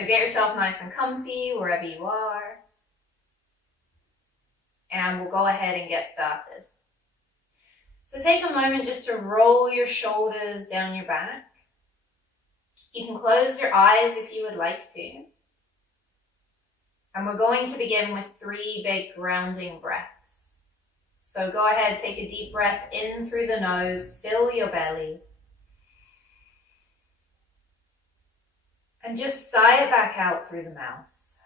So get yourself nice and comfy wherever you are. And we'll go ahead and get started. So take a moment just to roll your shoulders down your back. You can close your eyes if you would like to. And we're going to begin with 3 big grounding breaths. So go ahead, take a deep breath in through the nose, fill your belly. And just sigh it back out through the mouth.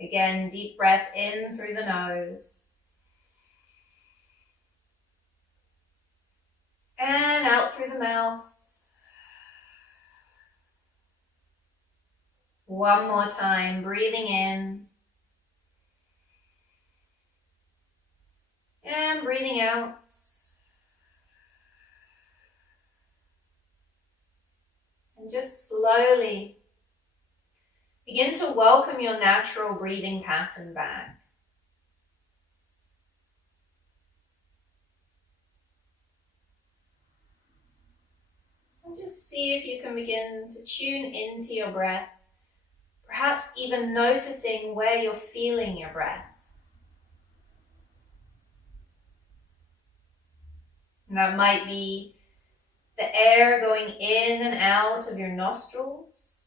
Again, deep breath in through the nose. And out through the mouth. One more time, breathing in. And breathing out. And just slowly begin to welcome your natural breathing pattern back. And just see if you can begin to tune into your breath. Perhaps even noticing where you're feeling your breath. And that might be the air going in and out of your nostrils.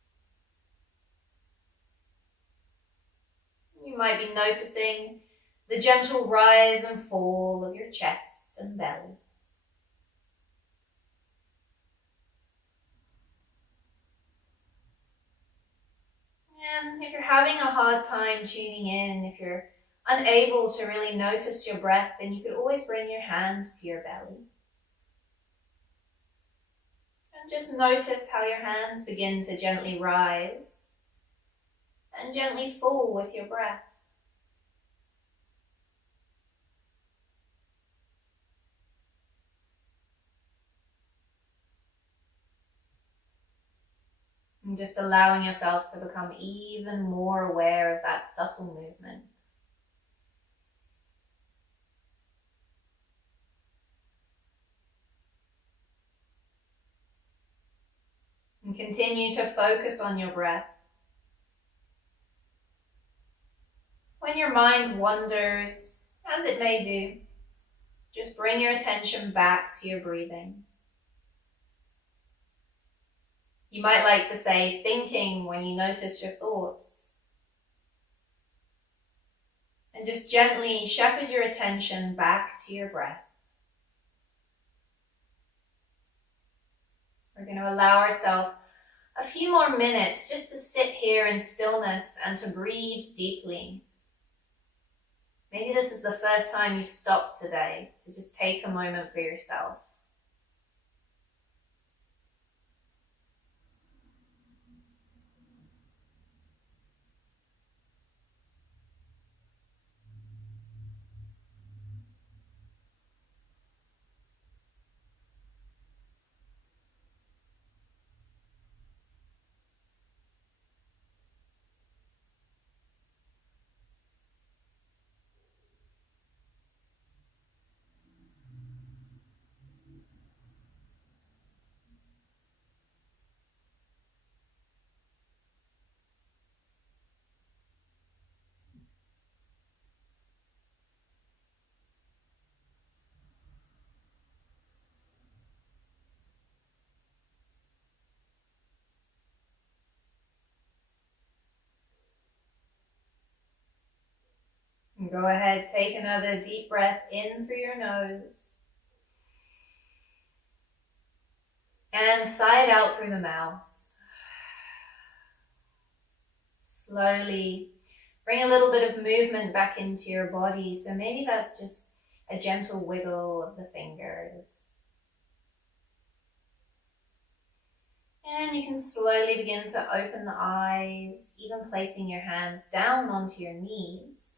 You might be noticing the gentle rise and fall of your chest and belly. And if you're having a hard time tuning in, if you're unable to really notice your breath, then you could always bring your hands to your belly. And just notice how your hands begin to gently rise and gently fall with your breath. And just allowing yourself to become even more aware of that subtle movement. And continue to focus on your breath. When your mind wanders, as it may do, just bring your attention back to your breathing. You might like to say thinking when you notice your thoughts. And just gently shepherd your attention back to your breath. We're going to allow ourselves a few more minutes just to sit here in stillness and to breathe deeply. Maybe this is the first time you've stopped today to just take a moment for yourself. And go ahead, take another deep breath in through your nose. And sigh it out through the mouth. Slowly bring a little bit of movement back into your body. So maybe that's just a gentle wiggle of the fingers. And you can slowly begin to open the eyes, even placing your hands down onto your knees.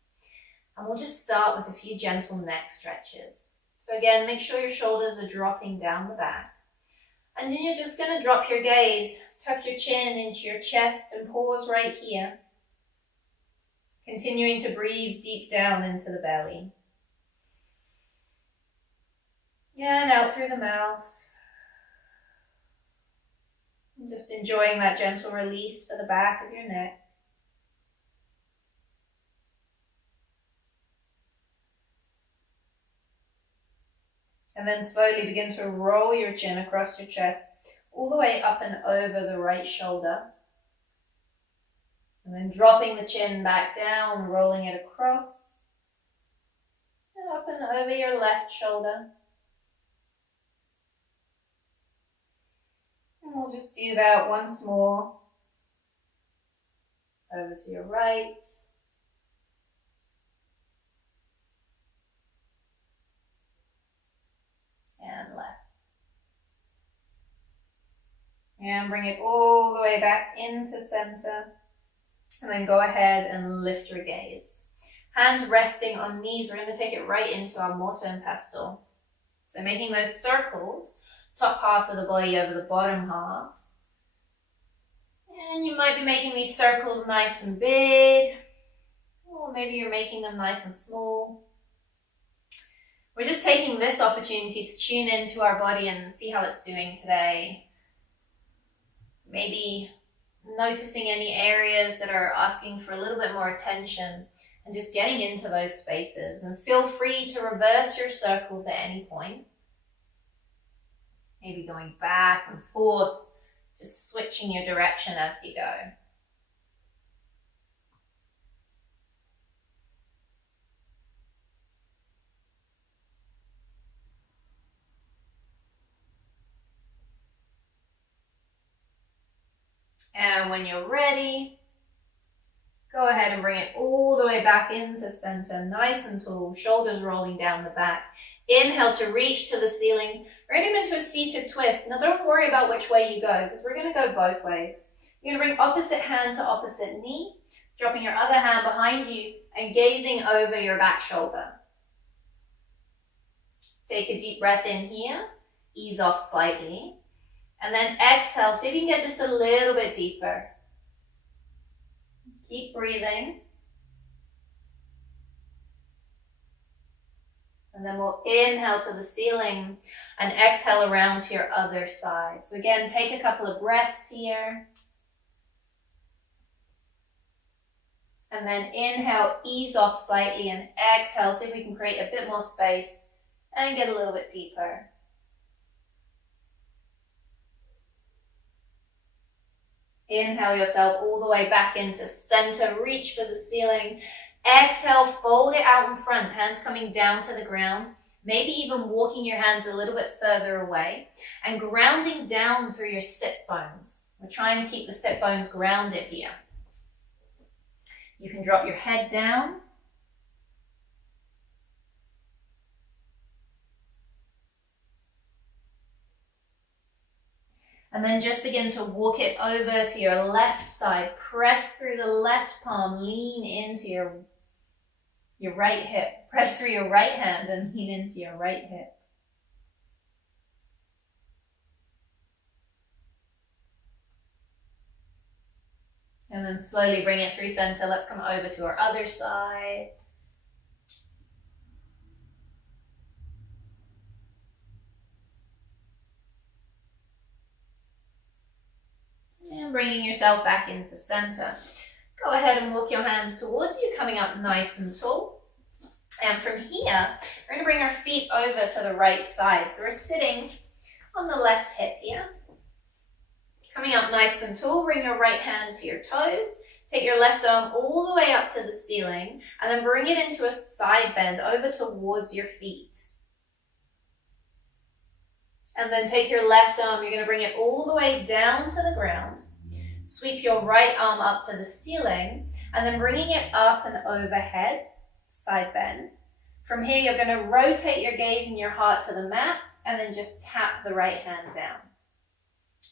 And we'll just start with a few gentle neck stretches. So again, make sure your shoulders are dropping down the back. And then you're just going to drop your gaze, tuck your chin into your chest and pause right here. Continuing to breathe deep down into the belly. And out through the mouth. And just enjoying that gentle release for the back of your neck. And then slowly begin to roll your chin across your chest, all the way up and over the right shoulder. And then dropping the chin back down, rolling it across. And up and over your left shoulder. And we'll just do that once more. Over to your right. And left. And bring it all the way back into center. And then go ahead and lift your gaze. Hands resting on knees. We're going to take it right into our mortar and pestle. So making those circles, top half of the body over the bottom half. And you might be making these circles nice and big. Or maybe you're making them nice and small. We're just taking this opportunity to tune into our body and see how it's doing today. Maybe noticing any areas that are asking for a little bit more attention and just getting into those spaces. And feel free to reverse your circles at any point. Maybe going back and forth, just switching your direction as you go. And when you're ready, go ahead and bring it all the way back into center, nice and tall, shoulders rolling down the back. Inhale to reach to the ceiling. We're going to move into a seated twist. Now don't worry about which way you go, because we're going to go both ways. You're going to bring opposite hand to opposite knee, dropping your other hand behind you and gazing over your back shoulder. Take a deep breath in here, ease off slightly. And then exhale, see if you can get just a little bit deeper. Keep breathing. And then we'll inhale to the ceiling and exhale around to your other side. So again, take a couple of breaths here. And then inhale, ease off slightly, and exhale, see if we can create a bit more space and get a little bit deeper. Inhale yourself all the way back into center, reach for the ceiling. Exhale, fold it out in front, hands coming down to the ground. Maybe even walking your hands a little bit further away and grounding down through your sits bones. We're trying to keep the sit bones grounded here. You can drop your head down. And then just begin to walk it over to your left side. Press through the left palm, lean into your right hip. Press through your right hand and lean into your right hip. And then slowly bring it through center. Let's come over to our other side. And bringing yourself back into center. Go ahead and walk your hands towards you, coming up nice and tall. And from here, we're going to bring our feet over to the right side. So we're sitting on the left hip here. Coming up nice and tall, bring your right hand to your toes. Take your left arm all the way up to the ceiling, and then bring it into a side bend over towards your feet. And then take your left arm, you're going to bring it all the way down to the ground. Sweep your right arm up to the ceiling, and then bringing it up and overhead, side bend. From here, you're going to rotate your gaze and your heart to the mat, and then just tap the right hand down.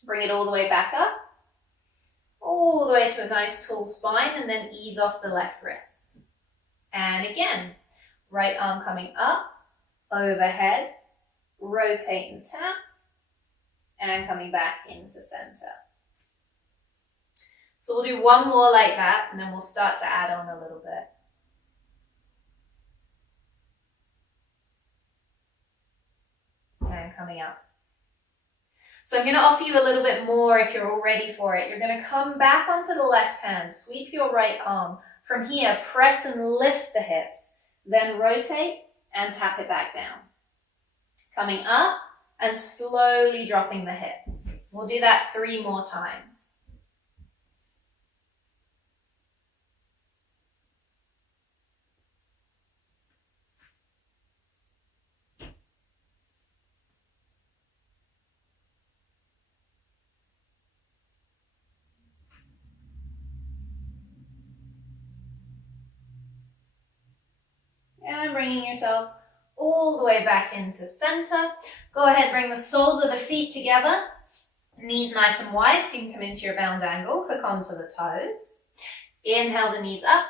Bring it all the way back up, all the way to a nice tall spine, and then ease off the left wrist. And again, right arm coming up, overhead, rotate and tap, and coming back into center. So we'll do one more like that, and then we'll start to add on a little bit. And coming up. So I'm going to offer you a little bit more if you're all ready for it. You're going to come back onto the left hand, sweep your right arm. From here, press and lift the hips, then rotate and tap it back down. Coming up and slowly dropping the hip. We'll do that 3 more times. And bringing yourself all the way back into center. Go ahead, bring the soles of the feet together. Knees nice and wide so you can come into your bound angle. Hook onto the toes. Inhale the knees up.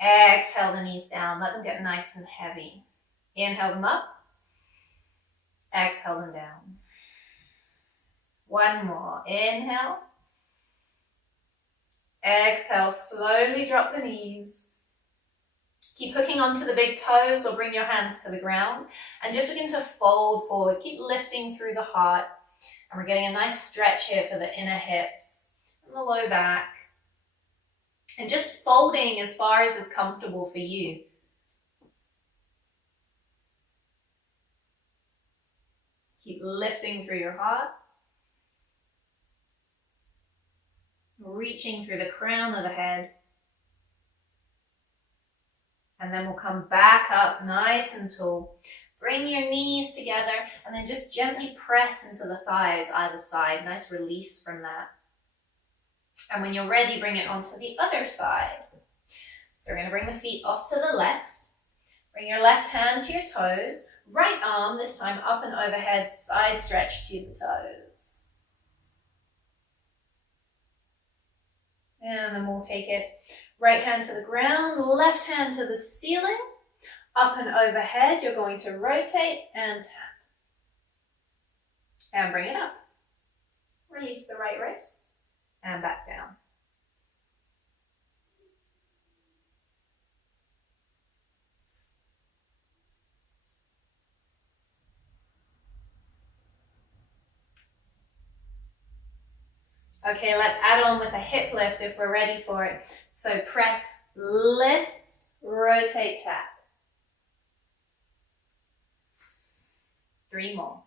Exhale the knees down. Let them get nice and heavy. Inhale them up. Exhale them down. One more. Inhale. Exhale. Slowly drop the knees. Keep hooking onto the big toes or bring your hands to the ground and just begin to fold forward. Keep lifting through the heart. And we're getting a nice stretch here for the inner hips and the low back. And just folding as far as is comfortable for you. Keep lifting through your heart. Reaching through the crown of the head. And then we'll come back up nice and tall. Bring your knees together and then just gently press into the thighs either side. Nice release from that. And when you're ready, bring it onto the other side. So we're going to bring the feet off to the left. Bring your left hand to your toes. Right arm, this time up and overhead, side stretch to the toes. And then we'll take it right hand to the ground, left hand to the ceiling. Up and overhead, you're going to rotate and tap. And bring it up. Release the right wrist and back down. Okay, let's add on with a hip lift if we're ready for it. So press, lift, rotate, tap. 3 more.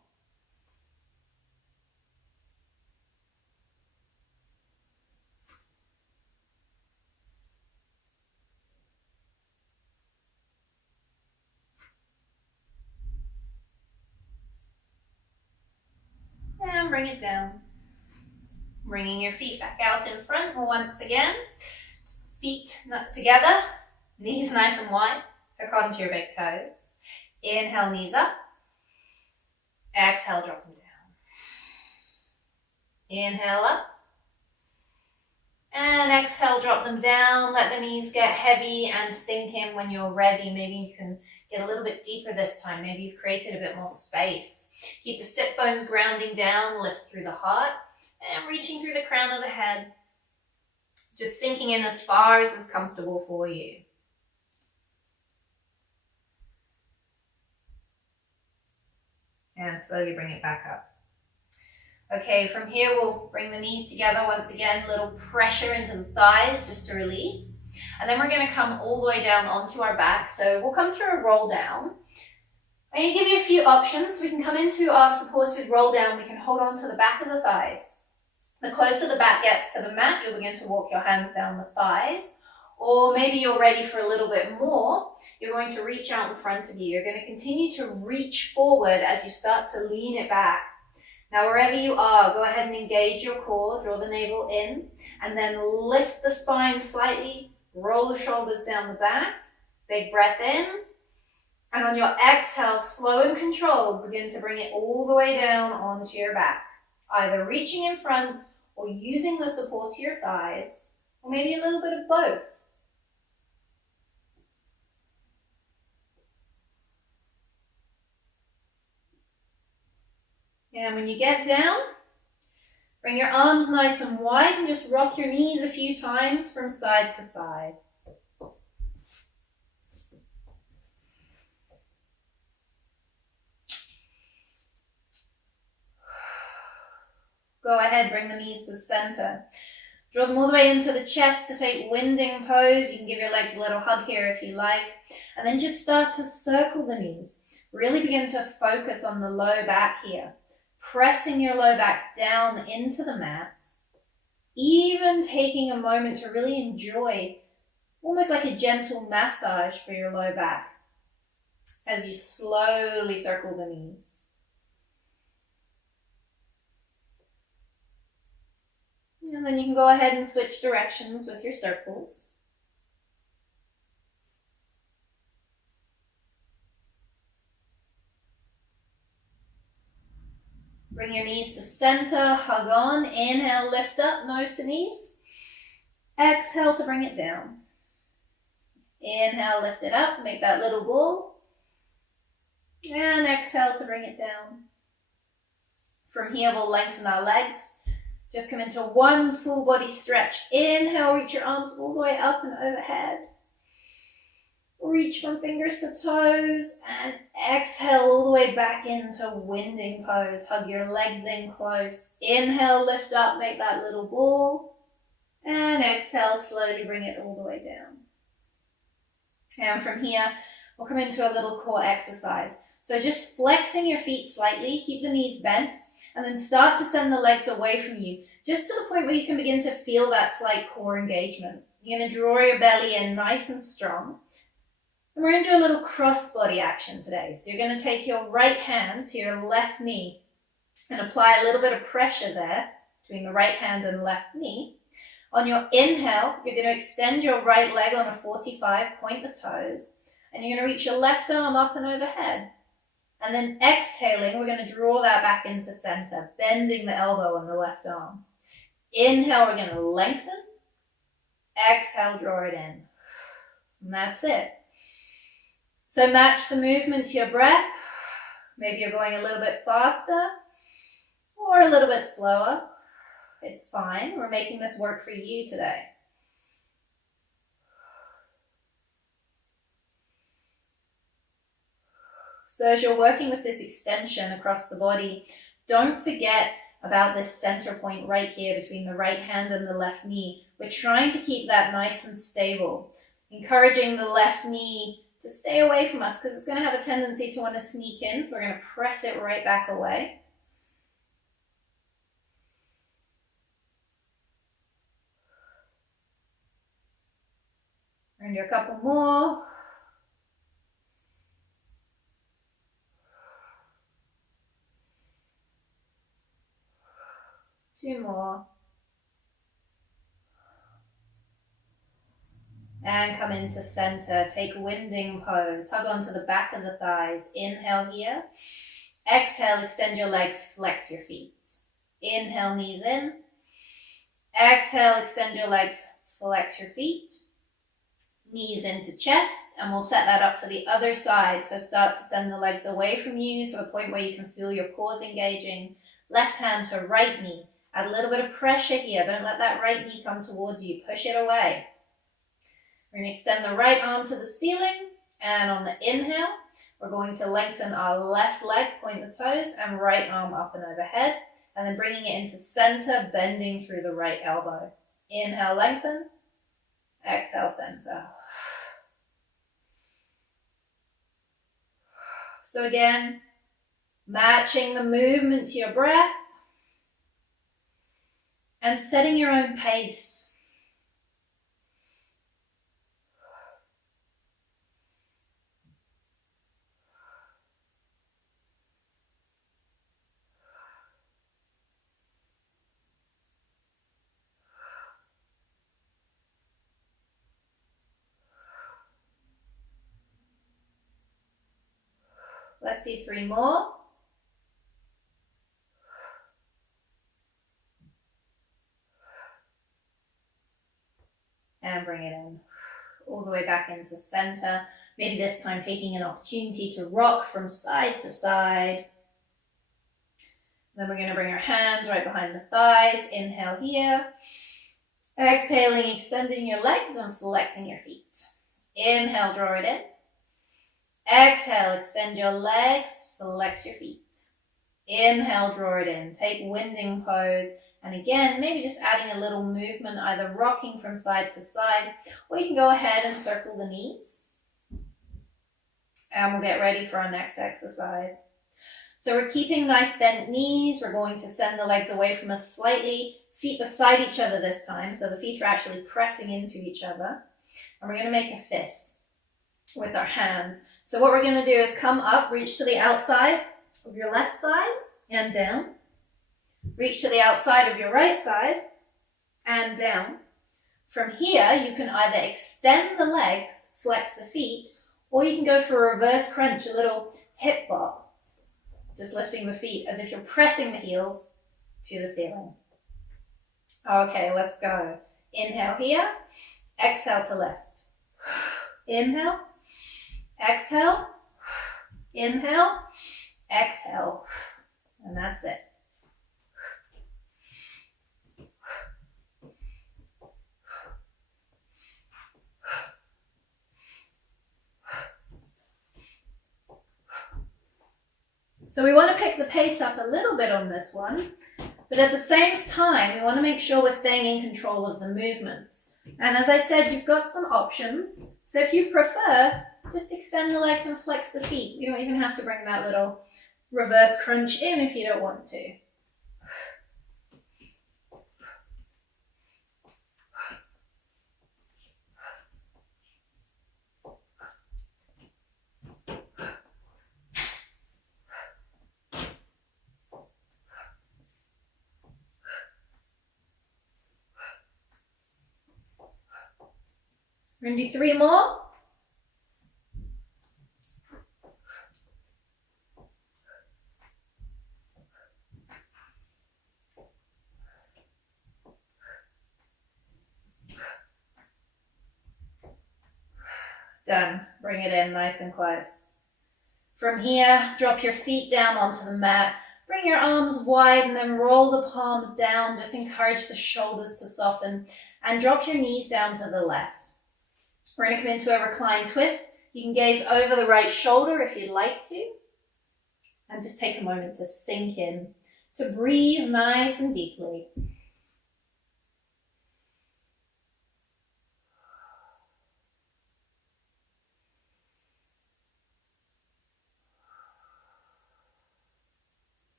And bring it down. Bringing your feet back out in front once again. Feet together, knees nice and wide. Hook onto your big toes. Inhale, knees up. Exhale, drop them down. Inhale up. And exhale, drop them down. Let the knees get heavy and sink in when you're ready. Maybe you can get a little bit deeper this time. Maybe you've created a bit more space. Keep the sit bones grounding down. Lift through the heart. And reaching through the crown of the head. Just sinking in as far as is comfortable for you. And slowly bring it back up. Okay, from here we'll bring the knees together once again. Little pressure into the thighs just to release. And then we're going to come all the way down onto our back. So we'll come through a roll down. I'm going to give you a few options. We can come into our supported roll down. We can hold on to the back of the thighs. The closer the back gets to the mat, you'll begin to walk your hands down the thighs. Or maybe you're ready for a little bit more. You're going to reach out in front of you. You're going to continue to reach forward as you start to lean it back. Now, wherever you are, go ahead and engage your core. Draw the navel in. And then lift the spine slightly. Roll the shoulders down the back. Big breath in. And on your exhale, slow and controlled, begin to bring it all the way down onto your back. Either reaching in front or using the support to your thighs, or maybe a little bit of both. And when you get down, bring your arms nice and wide and just rock your knees a few times from side to side. go ahead, bring the knees to the center. Draw them all the way into the chest to take winding pose. You can give your legs a little hug here if you like. And then just start to circle the knees. Really begin to focus on the low back here. Pressing your low back down into the mat. Even taking a moment to really enjoy almost like a gentle massage for your low back as you slowly circle the knees. And then you can go ahead and switch directions with your circles. Bring your knees to center, hug on. Inhale, lift up, nose to knees. Exhale to bring it down. Inhale, lift it up, make that little ball. And exhale to bring it down. From here, we'll lengthen our legs. Just come into one full body stretch. Inhale, reach your arms all the way up and overhead. Reach from fingers to toes and exhale all the way back into winding pose. Hug your legs in close. Inhale, lift up, make that little ball. And exhale, slowly bring it all the way down. And from here, we'll come into a little core exercise. So just flexing your feet slightly, keep the knees bent, and then start to send the legs away from you, just to the point where you can begin to feel that slight core engagement. You're going to draw your belly in nice and strong. And we're going to do a little cross body action today. So you're going to take your right hand to your left knee and apply a little bit of pressure there between the right hand and left knee. On your inhale, you're going to extend your right leg on a 45, point the toes, and you're going to reach your left arm up and overhead. And then exhaling, we're going to draw that back into center, bending the elbow on the left arm. Inhale, we're going to lengthen. Exhale, draw it in. And that's it. So match the movement to your breath. Maybe you're going a little bit faster or a little bit slower. It's fine. We're making this work for you today. So as you're working with this extension across the body, don't forget about this center point right here between the right hand and the left knee. We're trying to keep that nice and stable, encouraging the left knee to stay away from us because it's going to have a tendency to want to sneak in. So we're going to press it right back away. We're going to do a couple more. Two more. And come into center. Take winding pose. Hug onto the back of the thighs. Inhale here. Exhale, extend your legs, flex your feet. Inhale, knees in. Exhale, extend your legs, flex your feet. Knees into chest, and we'll set that up for the other side. So start to send the legs away from you to a point where you can feel your quads engaging. Left hand to right knee. Add a little bit of pressure here. Don't let that right knee come towards you. Push it away. We're going to extend the right arm to the ceiling, and on the inhale, we're going to lengthen our left leg, point the toes, and right arm up and overhead, and then bringing it into center, bending through the right elbow. Inhale, lengthen. Exhale, center. So again, matching the movement to your breath and setting your own pace. Let's do 3 more. And bring it in. All the way back into center. Maybe this time taking an opportunity to rock from side to side. Then we're going to bring our hands right behind the thighs. Inhale here. Exhaling, extending your legs and flexing your feet. Inhale, draw it in. Exhale, extend your legs, flex your feet. Inhale, draw it in. Take winding pose. And again, maybe just adding a little movement, either rocking from side to side, or you can go ahead and circle the knees. And we'll get ready for our next exercise. So we're keeping nice bent knees. We're going to send the legs away from us slightly, feet beside each other this time. So the feet are actually pressing into each other. And we're going to make a fist with our hands. So what we're going to do is come up, reach to the outside of your left side and down. Reach to the outside of your right side and down. From here, you can either extend the legs, flex the feet, or you can go for a reverse crunch, a little hip bop. Just lifting the feet as if you're pressing the heels to the ceiling. Okay, let's go. Inhale here, exhale to left. Inhale, exhale, inhale, exhale. And that's it. So we want to pick the pace up a little bit on this one, but at the same time, we want to make sure we're staying in control of the movements. And as I said, you've got some options. So if you prefer, just extend the legs and flex the feet. You don't even have to bring that little reverse crunch in if you don't want to. We're going to do 3 more. Done. Bring it in nice and close. From here, drop your feet down onto the mat. Bring your arms wide and then roll the palms down. Just encourage the shoulders to soften and drop your knees down to the left. We're going to come into a reclined twist. You can gaze over the right shoulder if you'd like to. And just take a moment to sink in, to breathe nice and deeply.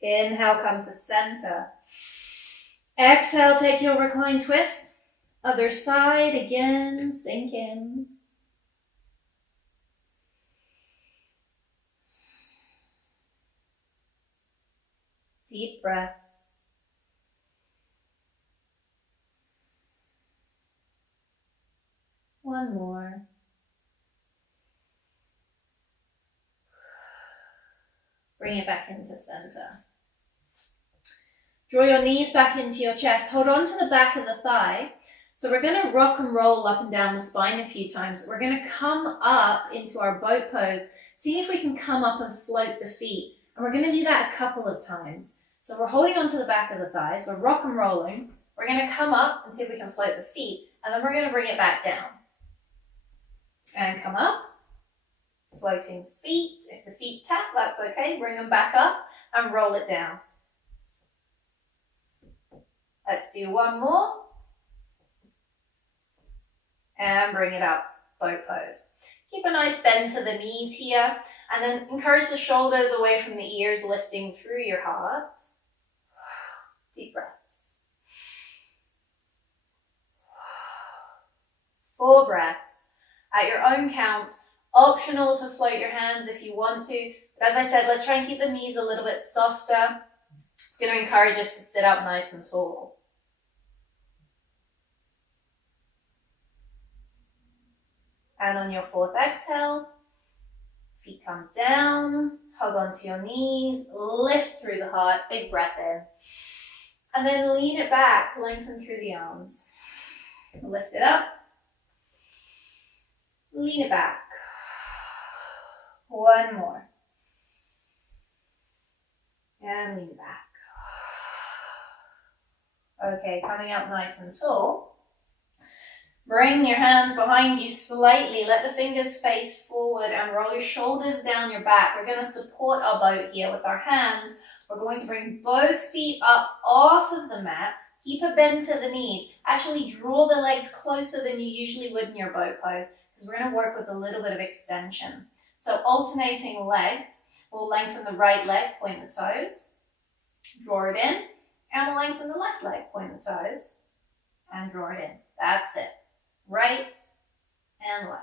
Inhale, come to center. Exhale, take your reclined twist. Other side, again, sink in. Deep breaths. One more. Bring it back into center. Draw your knees back into your chest. Hold on to the back of the thigh. So we're going to rock and roll up and down the spine a few times. We're going to come up into our boat pose, seeing if we can come up and float the feet. And we're going to do that a couple of times. So we're holding on to the back of the thighs. We're rock and rolling. We're going to come up and see if we can float the feet. And then we're going to bring it back down. And come up. Floating feet. If the feet tap, that's okay. Bring them back up and roll it down. Let's do one more. And bring it up, boat pose. Keep a nice bend to the knees here, and then encourage the shoulders away from the ears, lifting through your heart. Deep breaths. 4 breaths. At your own count, optional to float your hands if you want to, but as I said, let's try and keep the knees a little bit softer. It's going to encourage us to sit up nice and tall. And on your 4th exhale, feet come down, hug onto your knees, lift through the heart, big breath in. And then lean it back, lengthen through the arms. Lift it up, lean it back. One more. And lean it back. Okay, coming up nice and tall. Bring your hands behind you slightly. Let the fingers face forward and roll your shoulders down your back. We're going to support our boat here with our hands. We're going to bring both feet up off of the mat. Keep a bend to the knees. Actually draw the legs closer than you usually would in your boat pose, because we're going to work with a little bit of extension. So alternating legs, we'll lengthen the right leg, point the toes, draw it in, and we'll lengthen the left leg, point the toes, and draw it in. That's it. Right and left.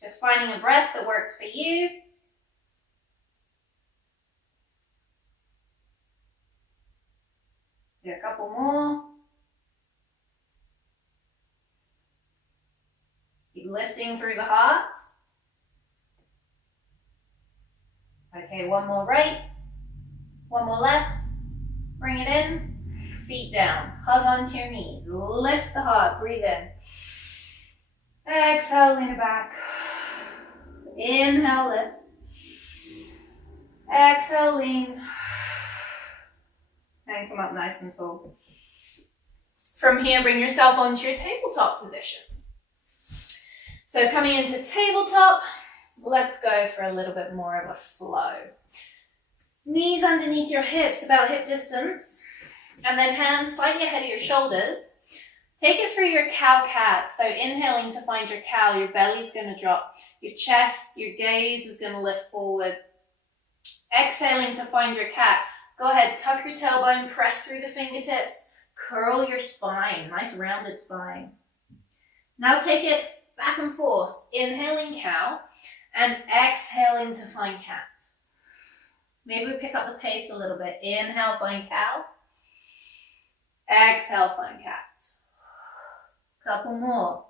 Just finding a breath that works for you. Do a couple more. Keep lifting through the heart. Okay, one more right, one more left. Bring it in, feet down, hug onto your knees, lift the heart, breathe in. Exhale, lean it back. Inhale, lift. Exhale, lean. And come up nice and tall. From here, bring yourself onto your tabletop position. So coming into tabletop, let's go for a little bit more of a flow. Knees underneath your hips, about hip distance, and then hands slightly ahead of your shoulders. Take it through your cow-cat. So inhaling to find your cow, your belly's going to drop. Your chest, your gaze is going to lift forward. Exhaling to find your cat. Go ahead, tuck your tailbone, press through the fingertips, curl your spine, nice rounded spine. Now take it back and forth, inhaling cow and exhaling to find cat. Maybe we pick up the pace a little bit. Inhale, find cow. Exhale, find cat. Couple more.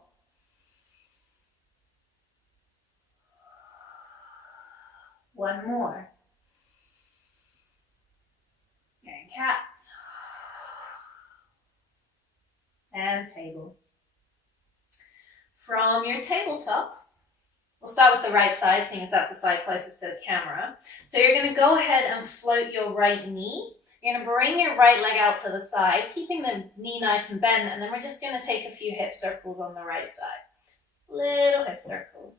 One more. And cat. And table. From your tabletop, we'll start with the right side, seeing as that's the side closest to the camera. So you're going to go ahead and float your right knee. You're going to bring your right leg out to the side, keeping the knee nice and bent, and then we're just going to take a few hip circles on the right side. Little hip circles.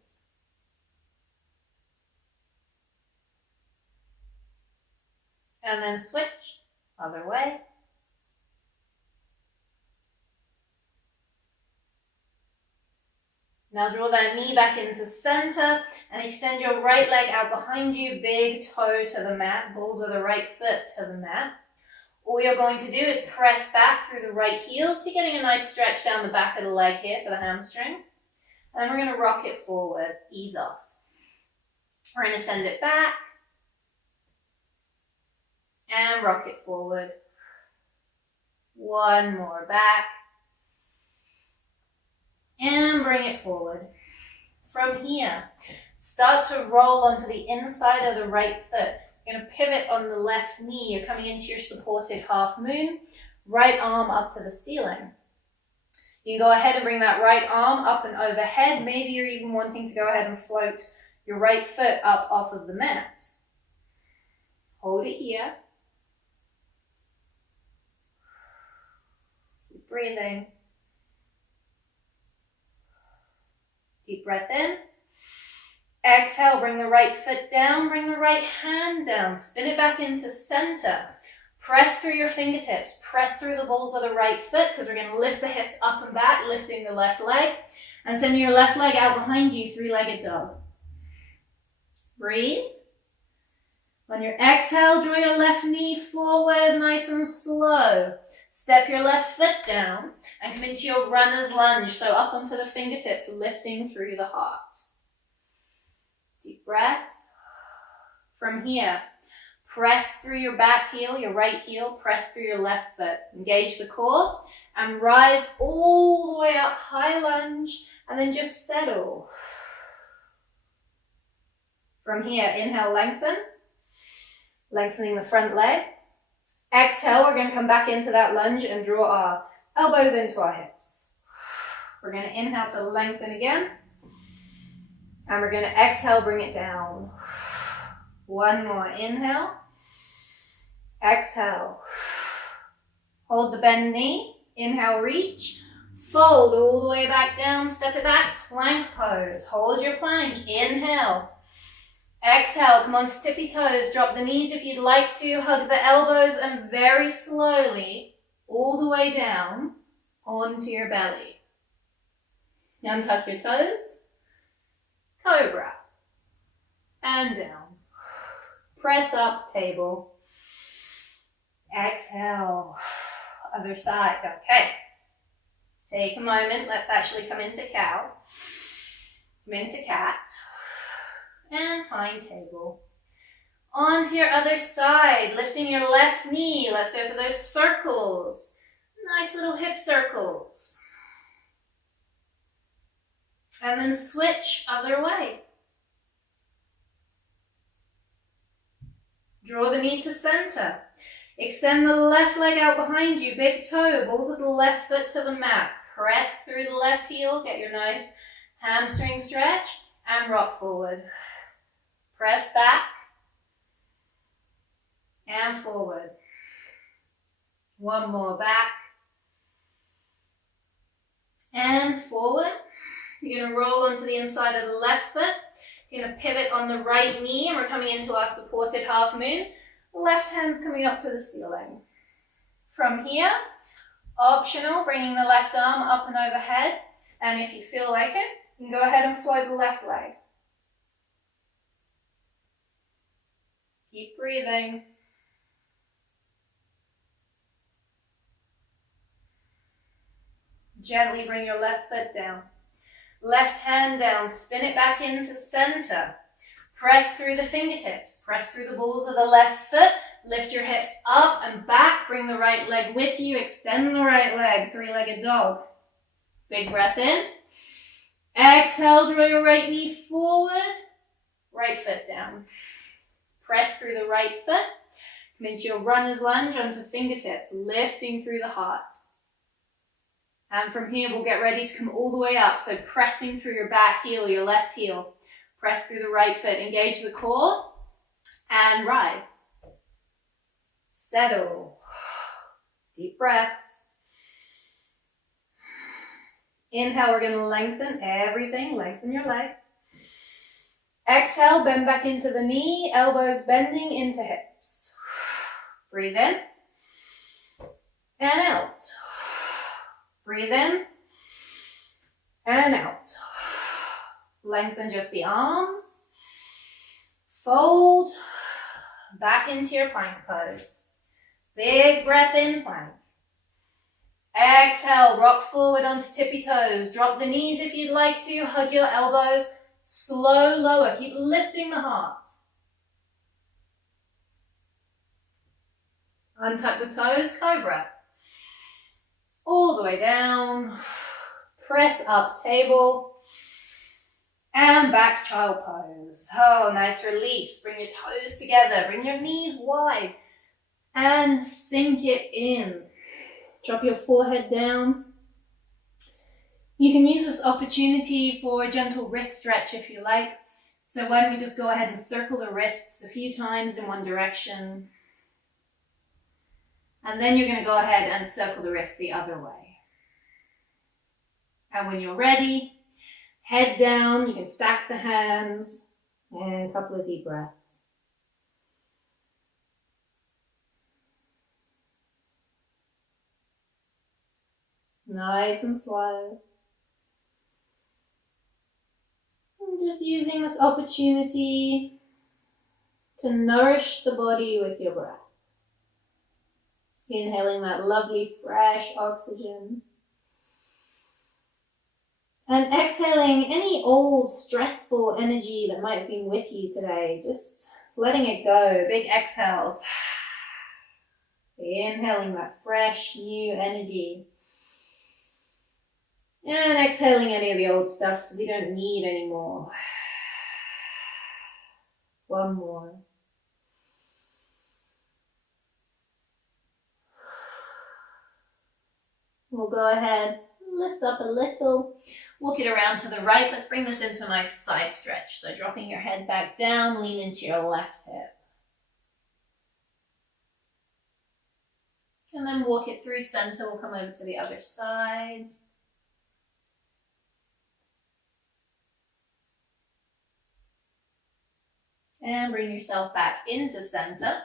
And then switch, other way. Now draw that knee back into center and extend your right leg out behind you, big toe to the mat, balls of the right foot to the mat. All you're going to do is press back through the right heel, so you're getting a nice stretch down the back of the leg here for the hamstring. And then we're going to rock it forward, ease off. We're going to send it back and rock it forward. One more back. And bring it forward. From here, start to roll onto the inside of the right foot. You're going to pivot on the left knee. You're coming into your supported half moon. Right arm up to the ceiling. You can go ahead and bring that right arm up and overhead. Maybe you're even wanting to go ahead and float your right foot up off of the mat. Hold it here. Keep breathing. Deep breath in. Exhale, bring the right foot down, bring the right hand down. Spin it back into center. Press through your fingertips. Press through the balls of the right foot, because we're going to lift the hips up and back, lifting the left leg. And send your left leg out behind you, three-legged dog. Breathe. On your exhale, draw your left knee forward, nice and slow. Step your left foot down and come into your runner's lunge. So up onto the fingertips, lifting through the heart. Deep breath. From here, press through your back heel, your right heel, press through your left foot. Engage the core and rise all the way up, high lunge, and then just settle. From here, inhale, lengthen. Lengthening the front leg. Exhale, we're going to come back into that lunge and draw our elbows into our hips. We're going to inhale to lengthen again. And we're going to exhale, bring it down. One more inhale. Exhale. Hold the bend knee. Inhale, reach. Fold all the way back down. Step it back. Plank pose. Hold your plank. Inhale. Exhale, come onto tippy toes, drop the knees if you'd like to, hug the elbows and very slowly, all the way down onto your belly. Untuck your toes, cobra, and down. Press up, table. Exhale, other side, okay. Take a moment, let's actually come into cow, come into cat, and find table. Onto your other side, lifting your left knee. Let's go for those circles. Nice little hip circles. And then switch other way. Draw the knee to center. Extend the left leg out behind you, big toe, balls of the left foot to the mat. Press through the left heel, get your nice hamstring stretch, and rock forward. Press back and forward. One more, back and forward. You're going to roll onto the inside of the left foot. You're going to pivot on the right knee, and we're coming into our supported half moon. Left hand's coming up to the ceiling. From here, optional, bringing the left arm up and overhead. And if you feel like it, you can go ahead and float the left leg. Keep breathing. Gently bring your left foot down. Left hand down, spin it back into center. Press through the fingertips, press through the balls of the left foot, lift your hips up and back, bring the right leg with you, extend the right leg, three-legged dog. Big breath in. Exhale, draw your right knee forward, right foot down. Press through the right foot, come into your runner's lunge onto fingertips, lifting through the heart. And from here, we'll get ready to come all the way up. So pressing through your back heel, your left heel. Press through the right foot, engage the core, and rise. Settle. Deep breaths. Inhale, we're going to lengthen everything. Lengthen your leg. Exhale, bend back into the knee, elbows bending into hips. Breathe in and out. Breathe in and out. Lengthen just the arms. Fold back into your plank pose. Big breath in, plank. Exhale, rock forward onto tippy toes. Drop the knees if you'd like to. Hug your elbows. Slow lower. Keep lifting the heart. Untuck the toes, cobra. All the way down. Press up, table. And back, child pose. Oh, nice release. Bring your toes together. Bring your knees wide. And sink it in. Drop your forehead down. You can use this opportunity for a gentle wrist stretch if you like. So why don't we just go ahead and circle the wrists a few times in one direction. And then you're going to go ahead and circle the wrists the other way. And when you're ready, head down, you can stack the hands, and a couple of deep breaths. Nice and slow. And just using this opportunity to nourish the body with your breath. Inhaling that lovely fresh oxygen. And exhaling any old stressful energy that might have been with you today. Just letting it go. Big exhales. Inhaling that fresh new energy. And exhaling any of the old stuff that we don't need anymore. One more. We'll go ahead, lift up a little, walk it around to the right. Let's bring this into a nice side stretch. So dropping your head back down, lean into your left hip. And then walk it through center. We'll come over to the other side. And bring yourself back into center.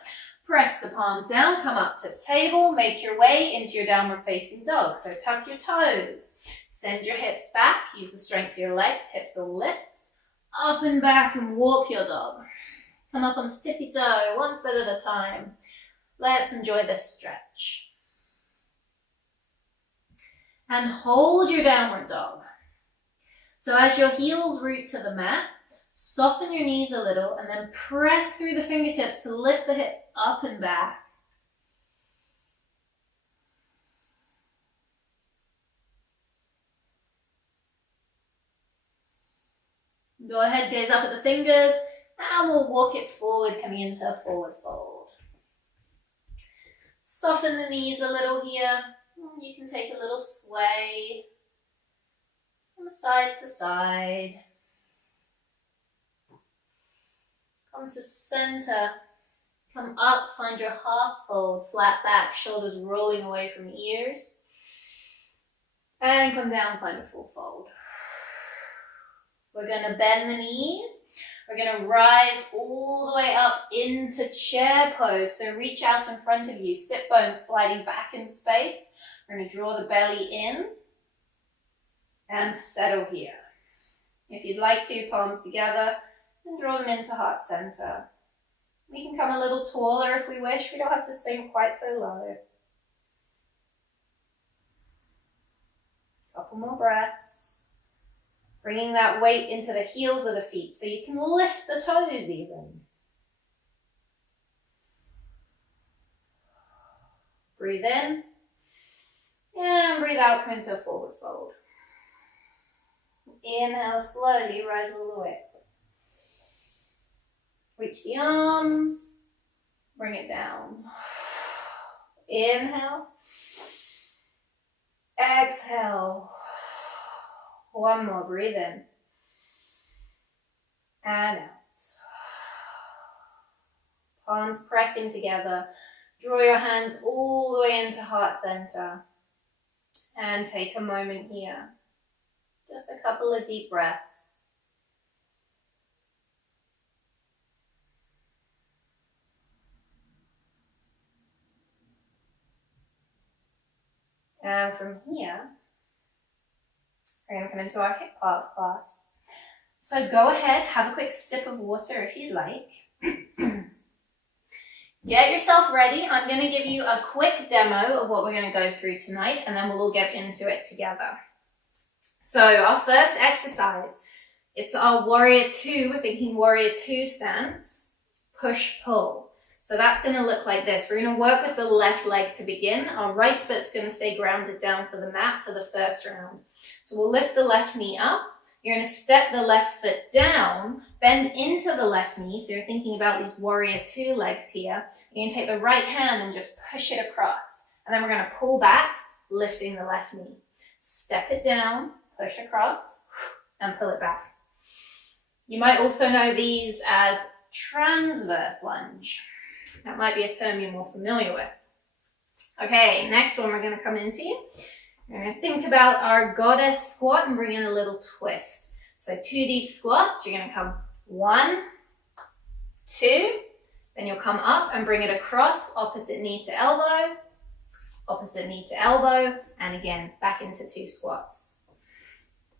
Press the palms down, come up to table, make your way into your downward facing dog. So tuck your toes, send your hips back, use the strength of your legs, hips will lift, up and back and walk your dog. Come up onto tippy toe, 1 foot at a time. Let's enjoy this stretch. And hold your downward dog. So as your heels root to the mat, soften your knees a little and then press through the fingertips to lift the hips up and back. Go ahead, gaze up at the fingers, and we'll walk it forward, coming into a forward fold. Soften the knees a little here. You can take a little sway from side to side. Come to center. Come up, find your half fold, flat back, shoulders rolling away from ears. And come down, find a full fold. We're going to bend the knees. We're going to rise all the way up into chair pose. So reach out in front of you, sit bones sliding back in space. We're going to draw the belly in and settle here. If you'd like to, palms together and draw them into heart center. We can come a little taller if we wish. We don't have to sink quite so low. Couple more breaths. Bringing that weight into the heels of the feet so you can lift the toes even. Breathe in and breathe out, come into a forward fold. Inhale, slowly rise all the way. Reach the arms, bring it down. Inhale, exhale. One more, breathe in and out. Palms pressing together. Draw your hands all the way into heart center and take a moment here. Just a couple of deep breaths. And from here, we're going to come into our hip park class. So go ahead, have a quick sip of water if you'd like. Get yourself ready. I'm going to give you a quick demo of what we're going to go through tonight, and then we'll all get into it together. So our first exercise, it's our warrior 2. We're thinking warrior 2 stance, push-pull. So that's going to look like this. We're going to work with the left leg to begin. Our right foot's going to stay grounded down for the mat for the first round. So we'll lift the left knee up. You're going to step the left foot down, bend into the left knee. So you're thinking about these warrior 2 legs here. You're going to take the right hand and just push it across. And then we're going to pull back, lifting the left knee. Step it down, push across, and pull it back. You might also know these as transverse lunge. That might be a term you're more familiar with. Okay, next one we're going to come into. We're going to think about our goddess squat and bring in a little twist. So 2 deep squats. You're going to come 1, 2. Then you'll come up and bring it across, opposite knee to elbow, and again, back into 2 squats.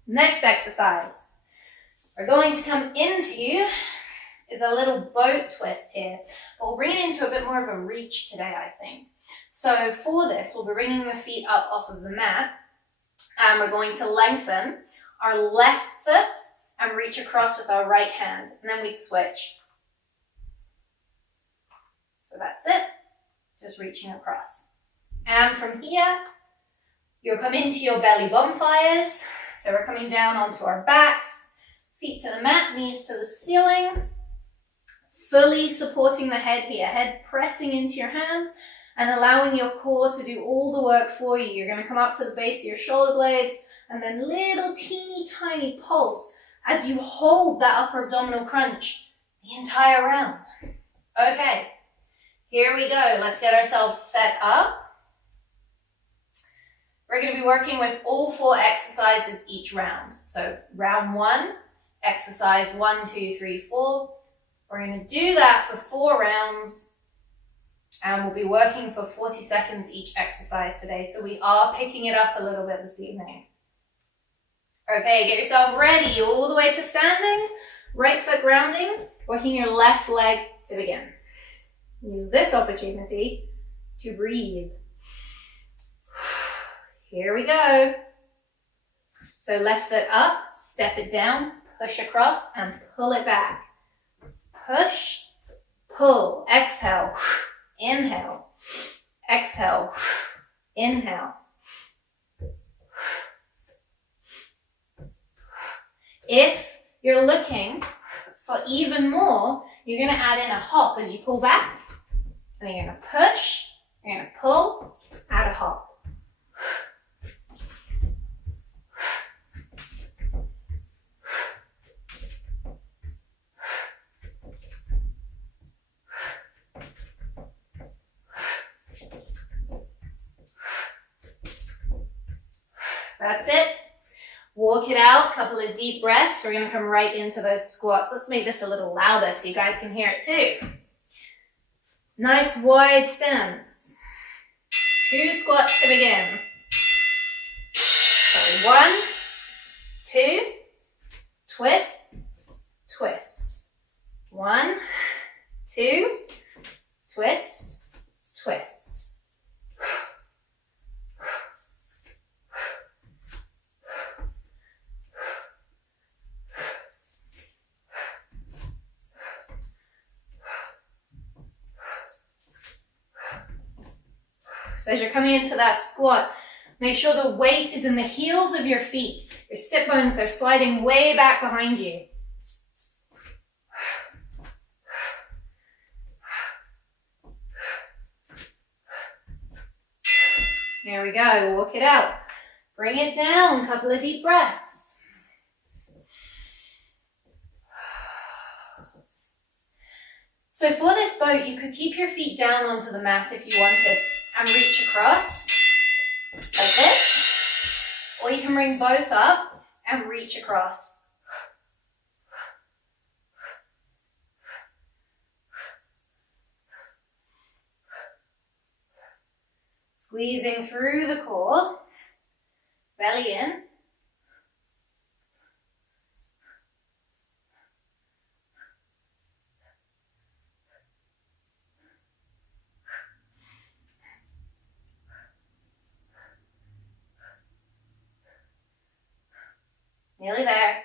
Next exercise. We're going to come into is a little boat twist here, but we'll bring it into a bit more of a reach today, I think. So for this, we'll be bringing the feet up off of the mat, and we're going to lengthen our left foot and reach across with our right hand, and then we switch. So that's it, just reaching across. And from here, you'll come into your belly bonfires. So we're coming down onto our backs, feet to the mat, knees to the ceiling, fully supporting the head here, head pressing into your hands and allowing your core to do all the work for you. You're going to come up to the base of your shoulder blades and then little teeny tiny pulse as you hold that upper abdominal crunch the entire round. Okay, here we go. Let's get ourselves set up. We're going to be working with all 4 exercises each round. So round 1, exercise 1, 2, 3, 4. We're going to do that for 4 rounds, and we'll be working for 40 seconds each exercise today. So we are picking it up a little bit this evening. Okay, get yourself ready all the way to standing, right foot grounding, working your left leg to begin. Use this opportunity to breathe. Here we go. So left foot up, step it down, push across and pull it back. Push, pull, exhale, inhale, exhale, inhale. If you're looking for even more, you're going to add in a hop as you pull back. And then you're going to push, you're going to pull, add a hop. That's it. Walk it out, couple of deep breaths. We're going to come right into those squats. Let's make this a little louder so you guys can hear it too. Nice wide stance. 2 squats to begin. So 1, 2, twist, twist. 1, 2, twist, twist. So as you're coming into that squat, make sure the weight is in the heels of your feet. Your sit bones, they're sliding way back behind you. Here we go, walk it out. Bring it down, couple of deep breaths. So for this boat, you could keep your feet down onto the mat if you wanted and reach across like this, or you can bring both up and reach across. Squeezing through the core, belly in. Nearly there.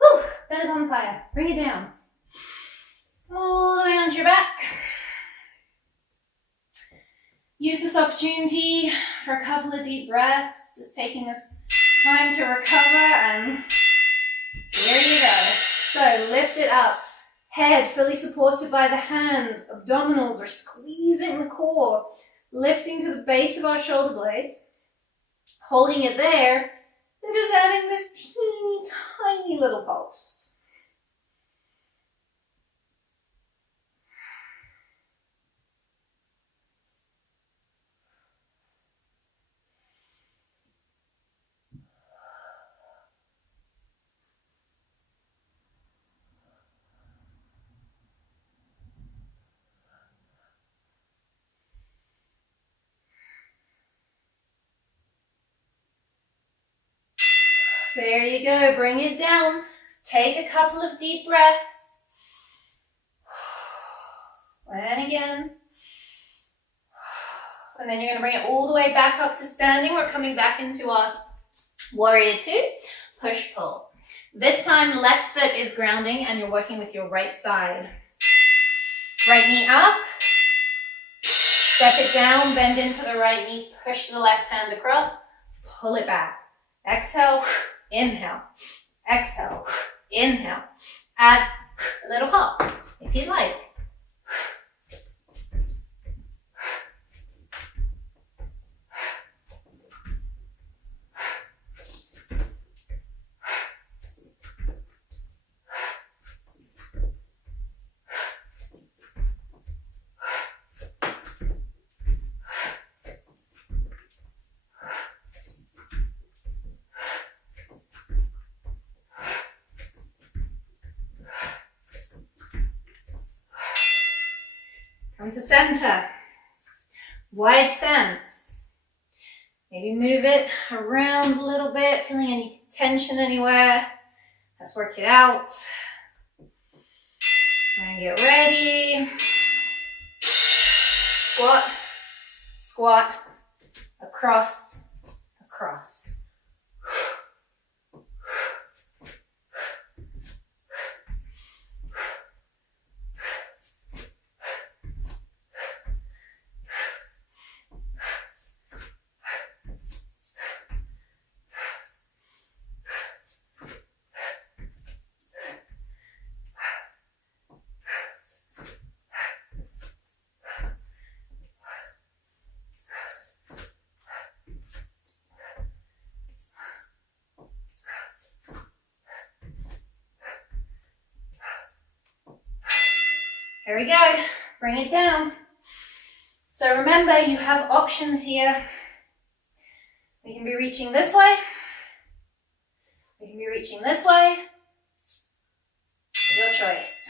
Whew, belly on fire. Bring it down. All the way onto your back. Use this opportunity for a couple of deep breaths, just taking this time to recover, and here you go. So lift it up. Head fully supported by the hands, abdominals are squeezing the core, lifting to the base of our shoulder blades, holding it there, and just adding this teeny tiny little pulse. There you go, bring it down. Take a couple of deep breaths. And again. And then you're going to bring it all the way back up to standing. We're coming back into our warrior 2. Push, pull. This time, left foot is grounding and you're working with your right side. Right knee up. Step it down, bend into the right knee, push the left hand across, pull it back. Exhale. Inhale, exhale, inhale. Add a little hop if you'd like. Come to center. Wide stance. Maybe move it around a little bit, feeling any tension anywhere. Let's work it out. And get ready. Squat, squat, across, across. Here we go, bring it down. So remember, you have options here. We can be reaching this way. We can be reaching this way. Your choice.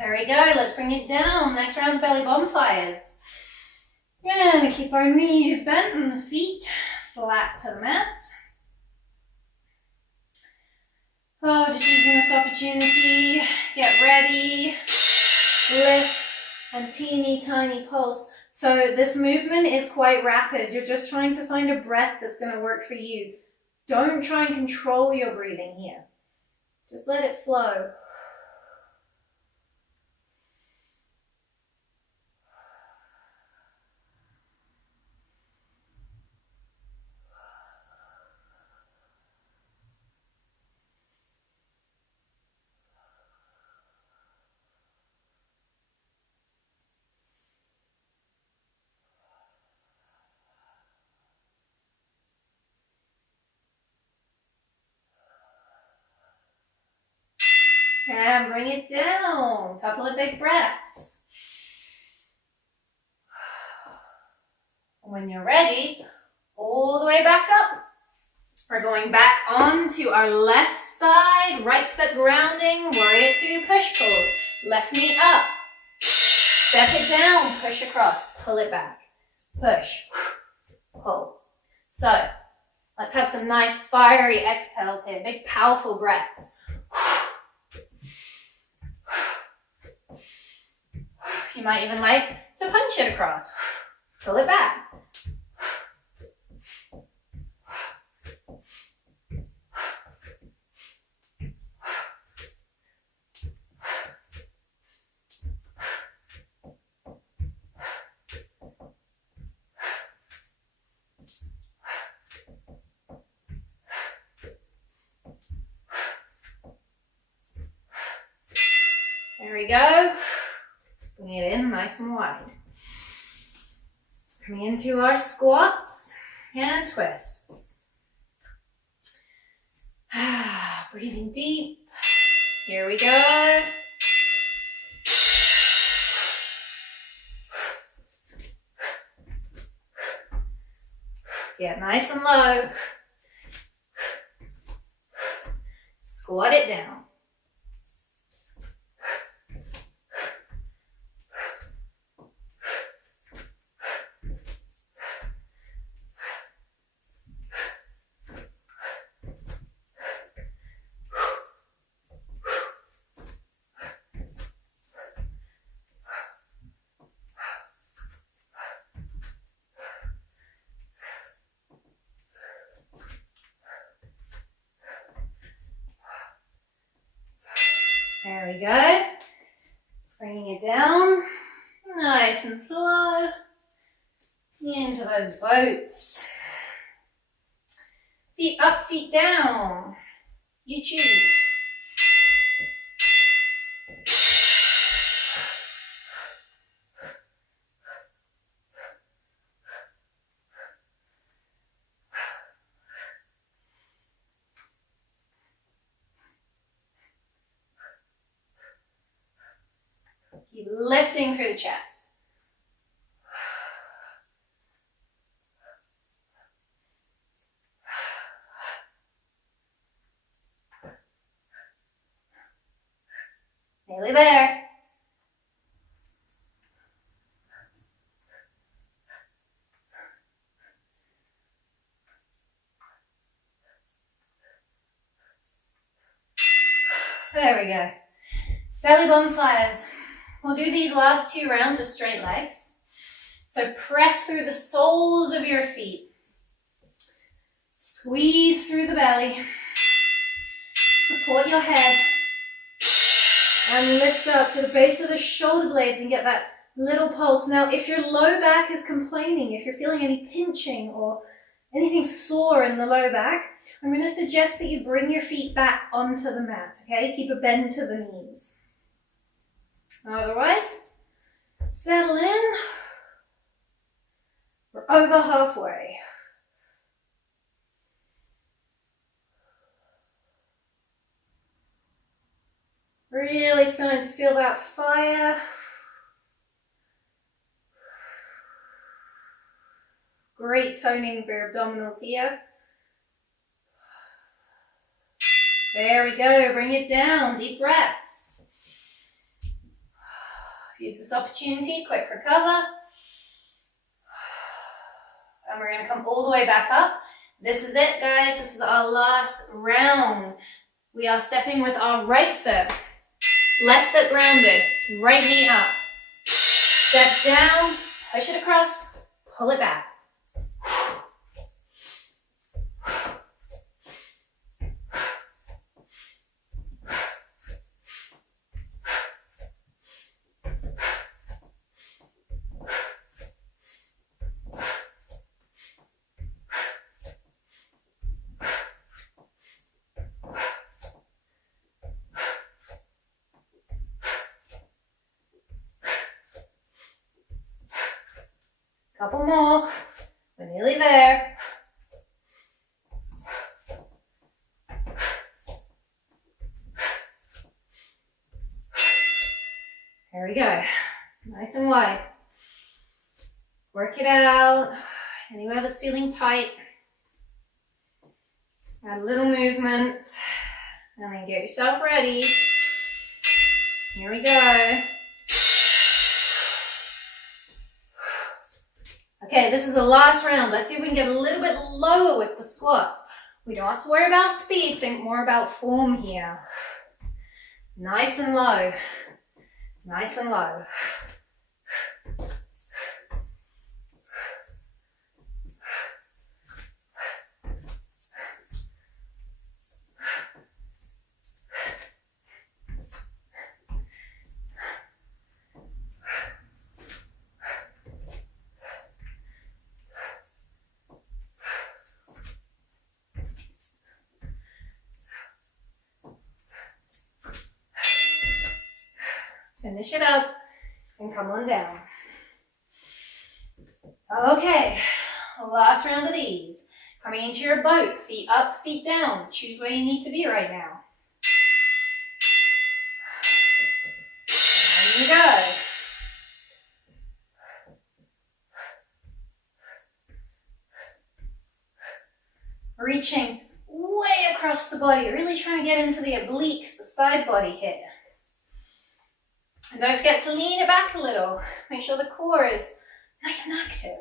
There we go, let's bring it down. Next round of belly bonfires. We're gonna keep our knees bent and the feet flat to the mat. Oh, just using this opportunity, get ready, lift, and teeny tiny pulse. So this movement is quite rapid. You're just trying to find a breath that's gonna work for you. Don't try and control your breathing here. Just let it flow. And bring it down. Couple of big breaths. When you're ready, all the way back up. We're going back onto our left side, right foot grounding, warrior two, push pulls. Left knee up. Step it down, push across, pull it back. Push, pull. So, let's have some nice fiery exhales here, big powerful breaths. You might even like to punch it across. Pull it back. There we go. Bring it in nice and wide. Coming into our squats and twists. Breathing deep. Here we go. Get nice and low. Squat it down. There we go. Bringing it down. nice and slow into those boats. Feet up, feet down. You choose. Keep lifting through the chest. Nearly there. There we go. Belly bonfires. We'll do these last 2 rounds with straight legs. So press through the soles of your feet. Squeeze through the belly. Support your head. And lift up to the base of the shoulder blades and get that little pulse. Now, if your low back is complaining, if you're feeling any pinching or anything sore in the low back, I'm going to suggest that you bring your feet back onto the mat, okay? Keep a bend to the knees. Otherwise, settle in. We're over halfway. Really starting to feel that fire. Great toning for your abdominals here. There we go, bring it down, deep breaths. Use this opportunity, quick recover. And we're gonna come all the way back up. This is it, guys, this is our last round. We are stepping with our right foot. Left foot grounded, right knee up. Step down, push it across, pull it back. Couple more. We're nearly there. There we go. Nice and wide. Work it out. Anywhere that's feeling tight. Add a little movement. And then get yourself ready. Here we go. Okay, this is the last round. Let's see if we can get a little bit lower with the squats. We don't have to worry about speed, think more about form here. Nice and low. Nice and low. Finish it up and come on down. Okay, last round of these. Coming into your boat, feet up, feet down. Choose where you need to be right now. There you go. Reaching way across the body, really trying to get into the obliques, the side body here. And don't forget to lean it back a little. Make sure the core is nice and active.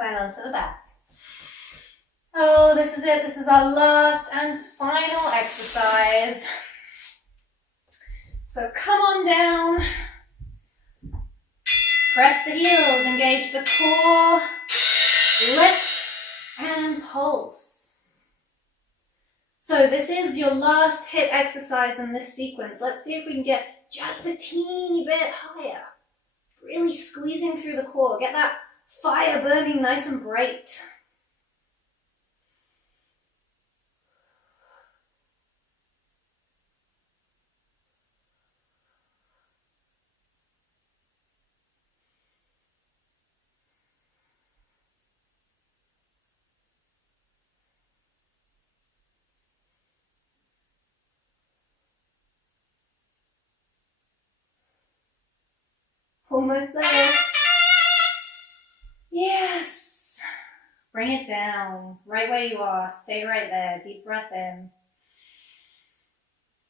Right onto the back. Oh, this is it. This is our last and final exercise. So come on down. Press the heels, engage the core, lift and pulse. So this is your last HIIT exercise in this sequence. Let's see if we can get just a teeny bit higher. Really squeezing through the core. Get that fire burning nice and bright. Almost there. Yes. Bring it down. Right where you are. Stay right there. Deep breath in.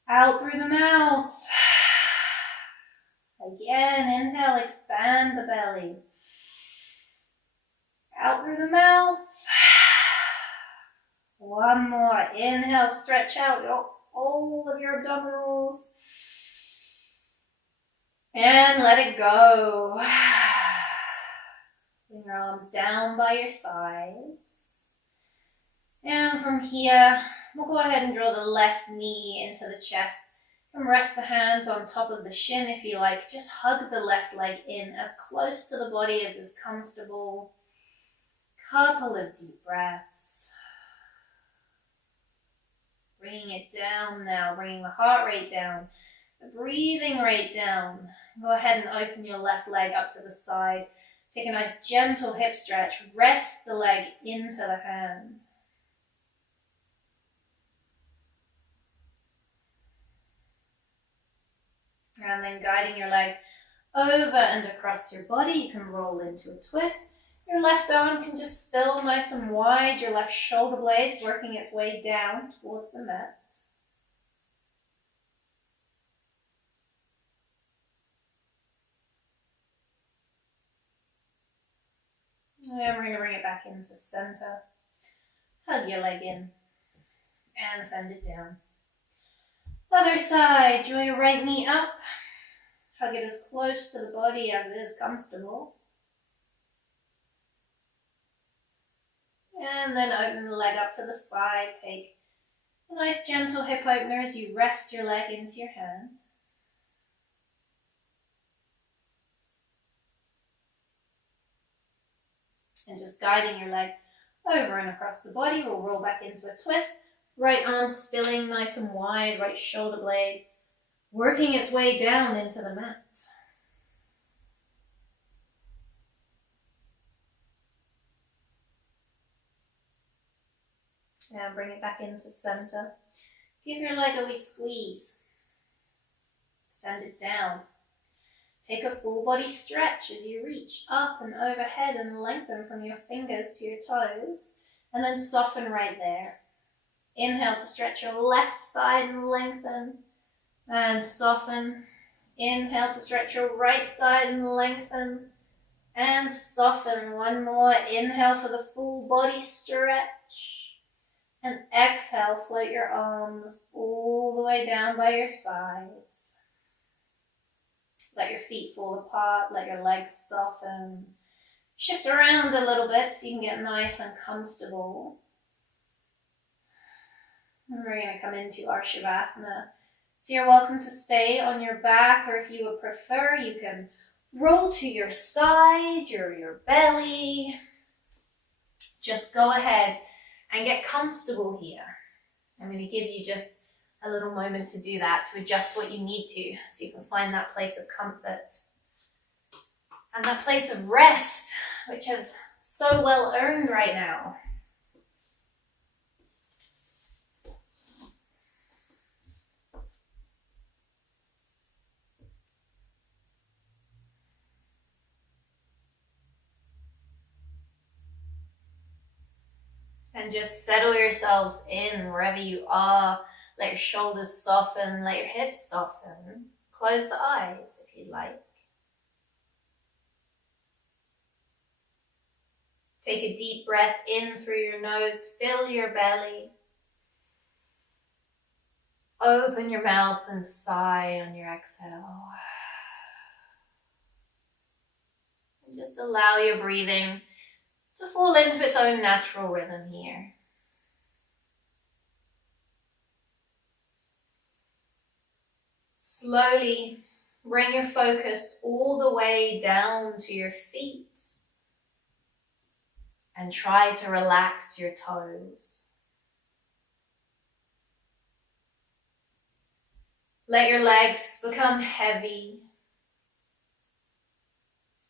Out through the mouth. Again, inhale, expand the belly. Out through the mouth. One more. Inhale, stretch out all of your abdominals. And let it go. Bring your arms down by your sides. And from here, we'll go ahead and draw the left knee into the chest. You can rest the hands on top of the shin if you like. Just hug the left leg in as close to the body as is comfortable. Couple of deep breaths. Bringing it down now, bringing the heart rate down, the breathing rate down. Go ahead and open your left leg up to the side. Take a nice gentle hip stretch. Rest the leg into the hand. And then guiding your leg over and across your body, you can roll into a twist. Your left arm can just spill nice and wide. Your left shoulder blades working its way down towards the mat. And we're going to bring it back into center. Hug your leg in and send it down. Other side, draw your right knee up. Hug it as close to the body as is comfortable. And then open the leg up to the side. Take a nice gentle hip opener as you rest your leg into your hand. And just guiding your leg over and across the body, we'll roll back into a twist. Right arm spilling nice and wide, right shoulder blade working its way down into the mat. Now bring it back into center. Give your leg a wee squeeze. Send it down. Take a full body stretch as you reach up and overhead and lengthen from your fingers to your toes. And then soften right there. Inhale to stretch your left side and lengthen. And soften. Inhale to stretch your right side and lengthen. And soften. One more. Inhale for the full body stretch. And exhale, float your arms all the way down by your sides. Let your feet fall apart, let your legs soften. Shift around a little bit so you can get nice and comfortable. And we're going to come into our Shavasana. So you're welcome to stay on your back, or if you would prefer, you can roll to your side or your belly. Just go ahead and get comfortable here. I'm going to give you just a little moment to do that, to adjust what you need to, so you can find that place of comfort and that place of rest, which is so well earned right now. And just settle yourselves in wherever you are. Let your shoulders soften, let your hips soften. Close the eyes if you'd like. Take a deep breath in through your nose, fill your belly. Open your mouth and sigh on your exhale. And just allow your breathing to fall into its own natural rhythm here. Slowly bring your focus all the way down to your feet and try to relax your toes. Let your legs become heavy.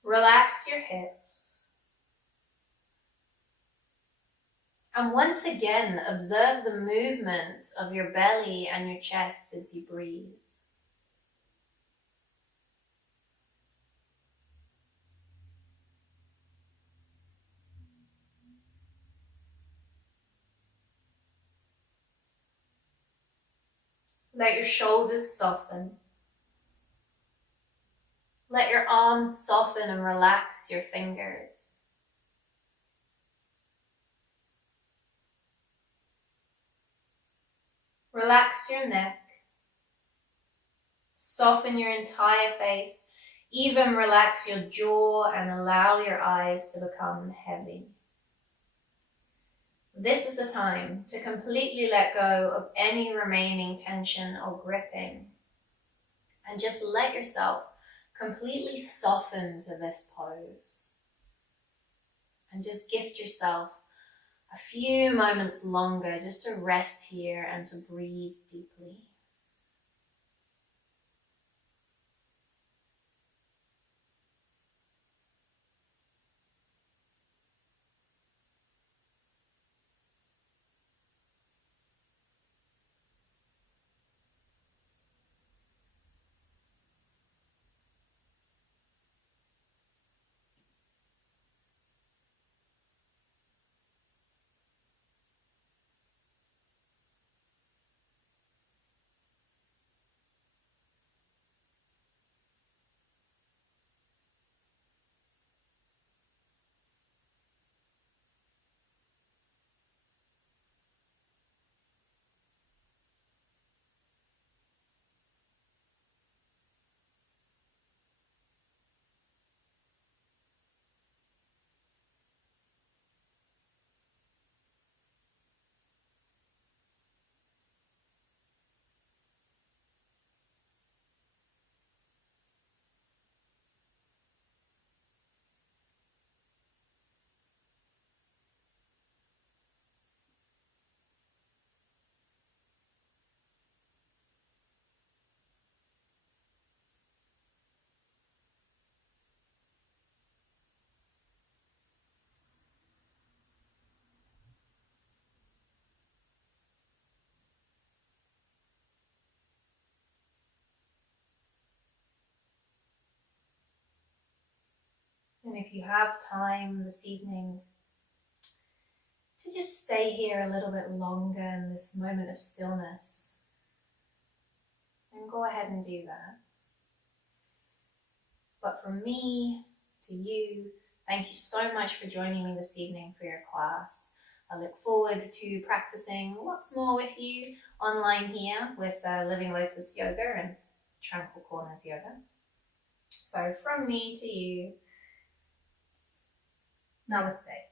Relax your hips. And once again, observe the movement of your belly and your chest as you breathe. Let your shoulders soften. Let your arms soften and relax your fingers. Relax your neck. Soften your entire face. Even relax your jaw and allow your eyes to become heavy. This is the time to completely let go of any remaining tension or gripping and just let yourself completely soften to this pose. And just gift yourself a few moments longer just to rest here and to breathe deeply. And if you have time this evening to just stay here a little bit longer in this moment of stillness, then go ahead and do that. But from me to you, thank you so much for joining me this evening for your class. I look forward to practicing lots more with you online here with Living Lotus Yoga and Tranquil Corners Yoga. So from me to you, namaste.